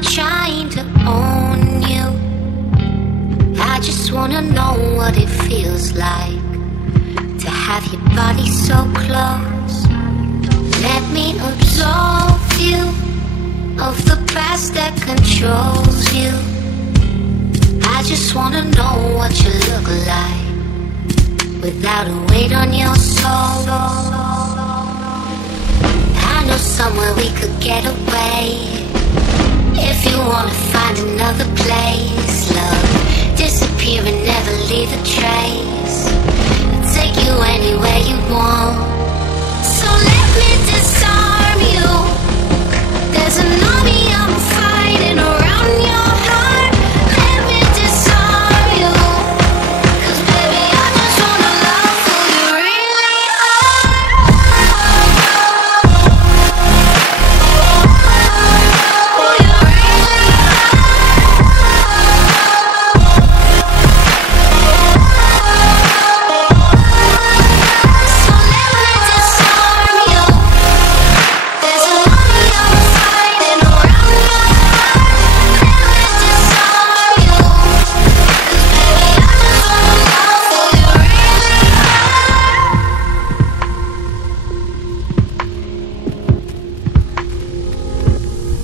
not trying to own you. I just wanna know what it feels like to have your body so close. Let me absolve you of the past that controls you. I just wanna know what you look like without a weight on your soul. I know somewhere we could get away. If you wanna find another place, love, disappear and never leave a trace. I'll take you anywhere you want. So let me disarm you. There's an army I'm fighting around your heart. Let me disarm you. 'Cause baby, I just wanna love who you really are. Who you really So let me disarm you. There's an army I'm fighting around your heart. Let me disarm you. 'Cause baby, I just wanna love who you really are.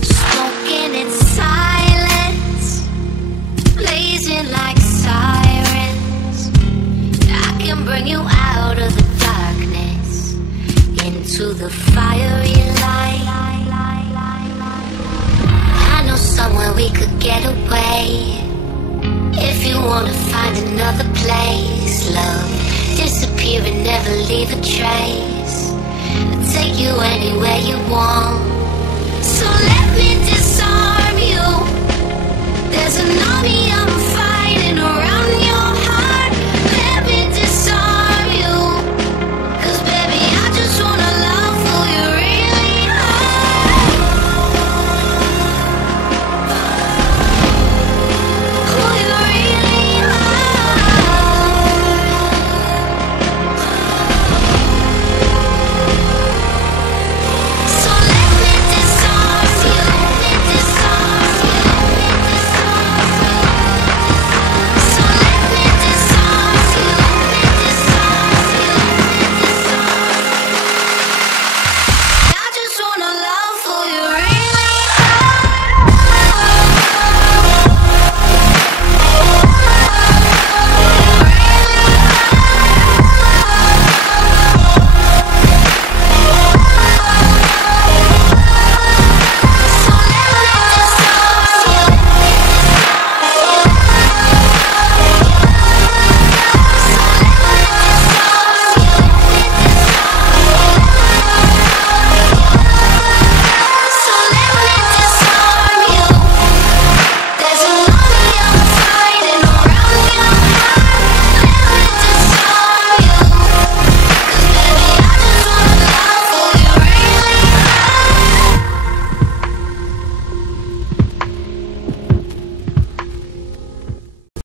Smoking in silence, blazing like sirens. I can bring you out of the darkness into the fiery light. I know somewhere we could get away. If you wanna find another place, love, disappear and never leave a trace. I'll take you anywhere you want. So let me disarm you. There's an army I'm